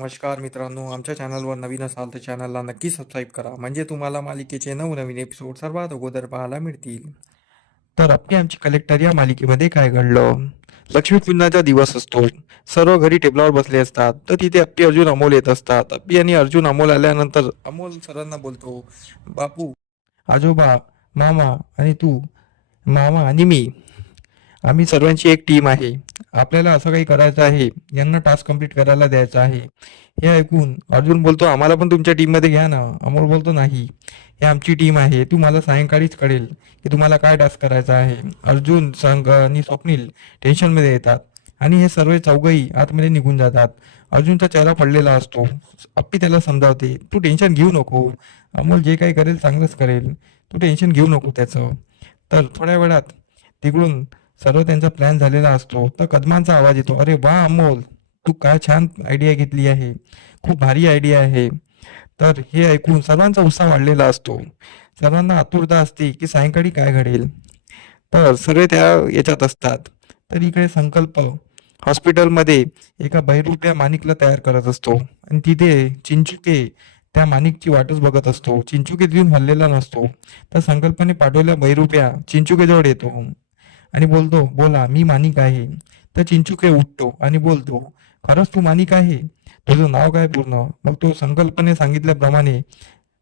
नमस्कार मित्रांनो, आमच्या चॅनलवर नवीन असाल तर चॅनलला नक्की सबस्क्राईब करा, म्हणजे तुम्हाला मालिकेचे नवनवीन एपिसोड सर्वात अगोदर पाहायला मिळतील. तर अप्पी आमची कलेक्टर या मालिकेमध्ये काय घडलं? लक्ष्मीपूजनाचा दिवस असतो. सर्व घरी टेबलावर बसले असतात. तर तिथे अप्पी, अर्जुन, अमोल येत असतात. अप्पी आणि अर्जुन, अमोल आल्यानंतर अमोल सर्वांना बोलतो, बापू, आजोबा, मामा आणि तू, मामा आणि मी, आम्ही सर्वांची एक टीम आहे. आपल्याला असं काही करायचं आहे. यांना टास्क कंप्लीट करायला द्यायचा आहे. हे ऐकून अर्जुन बोलतो, आम्हाला पण तुमच्या टीममध्ये घ्या ना. अमोल बोलतो, नाही, ही आमची टीम आहे. तुम्हाला सायंकाळीच कळेल की तुम्हाला काय टास्क करायचा आहे. अर्जुन, संग आणि स्वप्नील टेन्शनमध्ये येतात आणि हे सर्व चौघही आतमध्ये निघून जातात. अर्जुनचा चेहरा पडलेला असतो. अप्पी त्याला समजावते, तू टेन्शन घेऊ नको. अमोल जे काही करेल चांगलंच करेल. तू टेन्शन घेऊ नको त्याचं. तर थोड्या वेळात तिकडून सर्व त्यांचा प्लॅन झालेला असतो. तर कदमांचा आवाज येतो, अरे वा अमोल, तू काय छान आयडिया घेतली आहे, खूप भारी आयडिया आहे. तर हे ऐकून सर्वांचा उत्साह वाढलेला असतो. सर्वांना आतुरता असते की सायंकाळी काय घडेल. तर सर्व त्या याच्यात असतात. तर इकडे संकल्प हॉस्पिटलमध्ये एका बहिरूप्या माणिकला तयार करत असतो आणि तिथे चिंचुके त्या माणिकची वाटच बघत असतो. चिंचुके तिथून हल्लेला नसतो. तर संकल्पाने पाठवलेला बहिरूप्या चिंचुकेजवळ येतो आणि बोलतो, बोला, मी माणिक आहे. तर चिंचुके उठतो आणि बोलतो, खरंच तू माणिक आहे? तुझं नाव काय पूर्ण? मग तो संकल्पने सांगितल्याप्रमाणे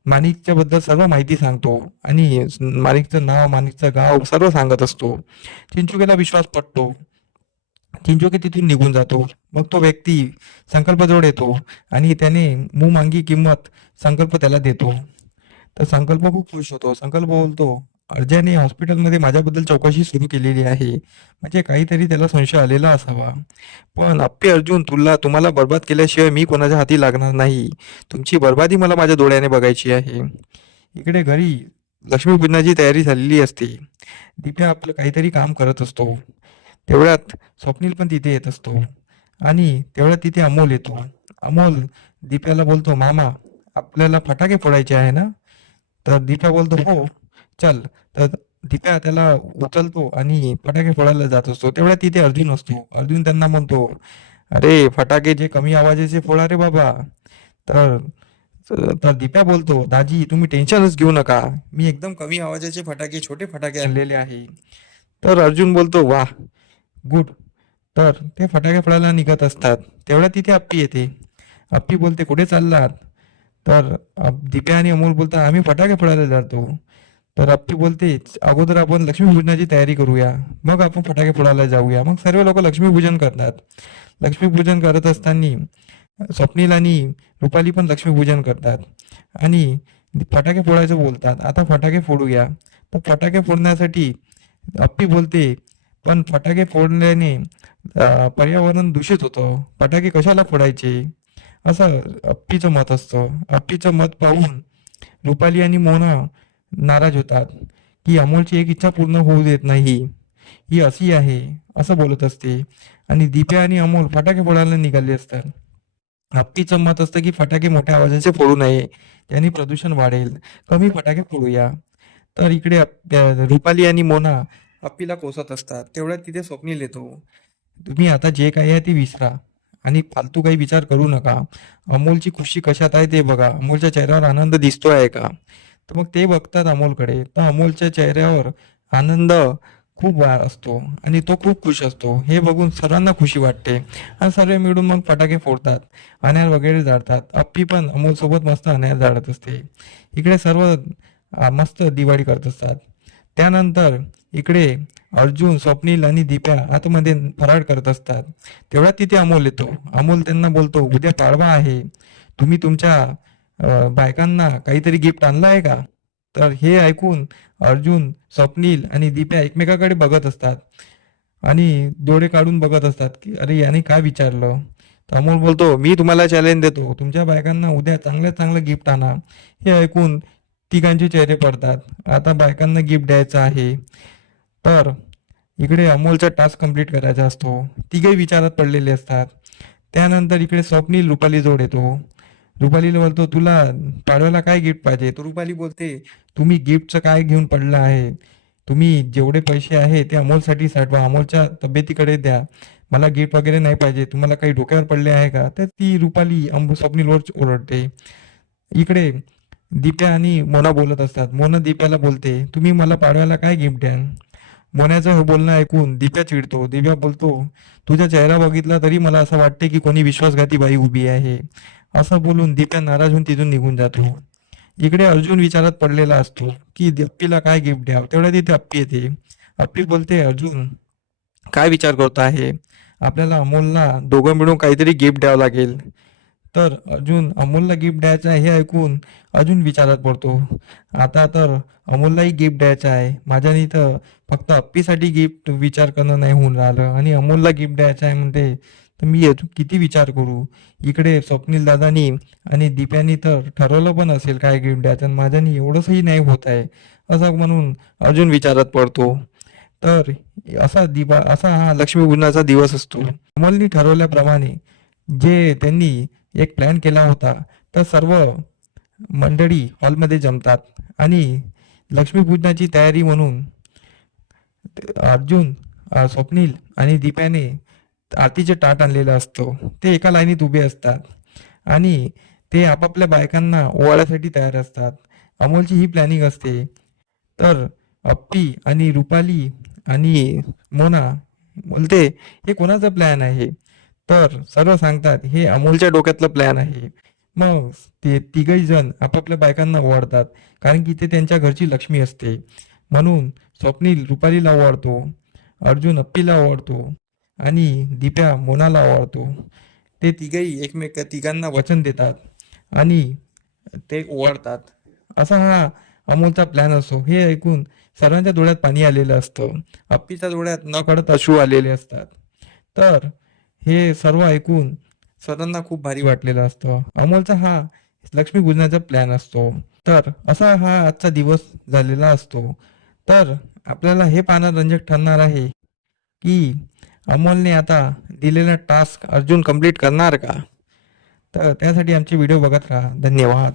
माणिकच्या बद्दल सर्व माहिती सांगतो आणि माणिकचं नाव, माणिकचं गाव सर्व सांगत असतो. चिंचुकेला विश्वास पटतो. चिंचुके तिथून निघून जातो. मग तो व्यक्ती संकल्पाजवळ येतो आणि त्याने मुमांगी किंमत संकल्प त्याला देतो. तर संकल्प खूप खुश होतो. संकल्प बोलतो, अर्जाने हॉस्पिटलमध्ये माझ्याबद्दल चौकशी सुरू केलेली आहे, म्हणजे काहीतरी त्याला संशय आलेला असावा. पण अप्पे, अर्जुन, तुम्हाला बर्बाद केल्याशिवाय मी कोणाच्या हाती लागणार नाही. तुमची बर्बादी मला माझ्या डोळ्याने बघायची आहे. इकडे घरी लक्ष्मीपूजनाची तयारी झालेली असते. दिप्या आपलं काहीतरी काम करत असतो. तेवढ्यात स्वप्नील पण तिथे येत असतो आणि तेवढ्यात तिथे अमोल येतो. अमोल दिप्याला बोलतो, मामा, आपल्याला फटाके फोडायचे आहे ना? तर दिप्या बोलतो, हो, चल. तर दिप्या त्याला उचलतो आणि फटाके फोडायला जात असतो. तेवढ्यात तिथे अर्जुन असतो. अर्जुन त्यांना म्हणतो, अरे फटाके जे कमी आवाजाचे फोडा रे बाबा. तर तर दिप्या बोलतो, दाजी, तुम्ही टेन्शनच घेऊ नका, मी एकदम कमी आवाजाचे फटाके, छोटे फटाके आणलेले आहे. तर अर्जुन बोलतो, वाह, गुड. तर ते फटाके फोडायला निघत असतात. तेवढ्या तिथे अप्पी येते. अप्पी बोलते, कुठे चाललात? तर दिप्या आणि अमोल बोलतात, आम्ही फटाके फोडायला जातो. तर अप्पी बोलते, अगोदर आपण लक्ष्मीपूजनाची तयारी करूया, मग आपण फटाके फोडायला जाऊया. मग सर्व लोक लक्ष्मीपूजन करतात. लक्ष्मीपूजन करत असताना स्वप्नील आणि रुपाली पण लक्ष्मीपूजन करतात आणि फटाके फोडायचं बोलतात. आता फटाके फोडूया. तर फटाके फोडण्यासाठी अप्पी बोलते, पण फटाके फोडल्याने पर्यावरण दूषित होतं, फटाके कशाला फोडायचे, असं अप्पीचं मत असतं. अप्पीचं मत पाहून रुपाली आणि मोना नाराज होतात की अमोलची एक इच्छा पूर्ण होऊ देत नाही, ही अशी आहे, असं बोलत असते. आणि दिप्या आणि अमोल फटाके फोडायला निघाले असतात. अप्पीचं मत असतं की फटाके मोठ्या आवाजाचे फोडू नये, त्यांनी प्रदूषण वाढेल, कमी फटाके फोडूया. तर इकडे रुपाली आणि मोना अप्पीला कोसत असतात. तेवढ्यात तिथे स्वप्नील येतो. तुम्ही आता जे काही आहे ते विसरा आणि फालतू काही विचार करू नका. अमोलची खुशी कशात आहे ते बघा. अमोलच्या चेहऱ्यावर आनंद दिसतोय आहे का? तर मग ते बघतात अमोलकडे. तर अमोलच्या चेहऱ्यावर आनंद खूप असतो आणि तो खूप खुश असतो. हे बघून सर्वांना खुशी वाटते आणि सर्व मिळून मग फटाके फोडतात, अनार वगैरे जाळतात. अप्पी पण अमोलसोबत मस्त अनार जाळत असते. इकडे सर्व मस्त दिवाळी करत असतात. त्यानंतर इकडे अर्जुन, स्वप्नील आणि दिप्या आतमध्ये फराळ करत असतात. तेवढ्यात तिथे अमोल येतो. अमोल त्यांना बोलतो, उद्या पाडवा आहे, तुम्ही तुमच्या बायकांना काहीतरी गिफ्ट आणलं आहे का? तर हे ऐकून अर्जुन, स्वप्नील आणि दिप्या एकमेकाकडे बघत असतात आणि डोळे काढून बघत असतात की अरे याने काय विचारलं. तर अमोल बोलतो, मी तुम्हाला चॅलेंज देतो, तुमच्या बायकांना उद्या चांगल्यात चांगलं गिफ्ट आणा. हे ऐकून तिघांचे चेहरे पडतात. आता बायकांना गिफ्ट द्यायचं आहे. तर इकडे अमोलचा टास्क कंप्लीट करायचा असतो. तिघे विचारात पडलेले असतात. त्यानंतर इकडे स्वप्नील रुपाली जोड येतो. रुपालीला बोलतो, तुला पाडव्याला काय गिफ्ट पाहिजे? तर रुपाली बोलते, तुम्ही गिफ्टचं काय घेऊन पडलं आहे? तुम्ही जेवढे पैसे आहे ते अमोलसाठी साठवा, अमोलच्या तब्येतीकडे द्या. मला गिफ्ट वगैरे नाही पाहिजे, तुम्हाला काही डोक्यावर पडले आहे का? तर ती रुपाली स्वप्नीलवर ओरडते. इकडे दिप्या आणि मोना बोलत असतात. मोना दिप्याला बोलते, तुम्ही मला पाडव्याला काय गिफ्ट द्याल? मोन्याचं हे बोलणं ऐकून दिप्या चिडतो. दिप्या बोलतो, तुझा चेहरा बघितला तरी मला असं वाटते की कोणी विश्वासघाती बाई उभी आहे. असं बोलून दिप्या नाराज होऊन तिथून निघून जातो. इकडे अर्जुन विचारात पडलेला असतो की अप्पीला काय गिफ्ट द्यावं. तेवढ्या तिथे अप्पी येते. अप्पी बोलते, अर्जुन काय विचार करतो आहे? आपल्याला अमोलला दोघं मिळून काहीतरी गिफ्ट द्यावं लागेल. तर अर्जुन अमोलला गिफ्ट द्यायचं आहे हे ऐकून अर्जुन विचारात पडतो. आता तर अमोललाही गिफ्ट द्यायचं आहे. माझ्याने तर फक्त अप्पीसाठी गिफ्ट विचार करणं नाही होऊन राहिलं आणि अमोलला गिफ्ट द्यायचं आहे म्हणते, तर मी अजून किती विचार करू? इकडे स्वप्नील दादानी आणि दीप्यानी तर ठरवलं पण असेल काय गिफ्ट द्यायचं आणि माझ्याने एवढंसही नाही होत आहे, असं म्हणून अर्जुन विचारात पडतो. तर असा हा लक्ष्मीपूजनाचा दिवस असतो. अमोलनी ठरवल्याप्रमाणे जे त्यांनी एक प्लॅन केला होता, तर सर्व मंडळी हॉलमध्ये जमतात आणि लक्ष्मीपूजनाची तयारी म्हणून अर्जुन, स्वप्नील आणि दीप्याने आरतीचे ताट आणलेलं असतं. ते एका लाईनीत उभे असतात आणि ते आपापल्या बायकांना ओवाळण्यासाठी तयार असतात. अमोलची ही प्लॅनिंग असते. तर अप्पी आणि रुपाली आणि मोना बोलते, हे कोणाचा प्लॅन आहे? तर सर्व सांगतात, हे अमोलच्या डोक्यातलं प्लॅन आहे. मग ते तिघही जण आपापल्या बायकांना ओवाळतात, कारण की ते त्यांच्या घरची लक्ष्मी असते. म्हणून स्वप्नील रुपालीला ओवाळतो, अर्जुन अप्पीला ओवाळतो आणि दिप्या मोनाला ओवाळतो. ते तिघही तिघांना वचन देतात आणि ते ओवाळतात. असा हा अमोलचा प्लॅन असतो. हे ऐकून सर्वांच्या डोळ्यात पाणी आलेलं असतं. अप्पीच्या डोळ्यात नकळत अश्रू आलेले असतात. तर हे सर्व ऐकून सर्वांना खूप भारी वाटलेलं असतं. अमोलचा हा लक्ष्मीपूजनाचा प्लॅन असतो. तर असा हा आजचा दिवस झालेला असतो. तर आपल्याला हे पाहणं रंजक ठरणार आहे की अमोलने आता दिलेला टास्क अर्जुन कंप्लीट करणार का? तर त्यासाठी आमचे व्हिडिओ बघत राहा. धन्यवाद.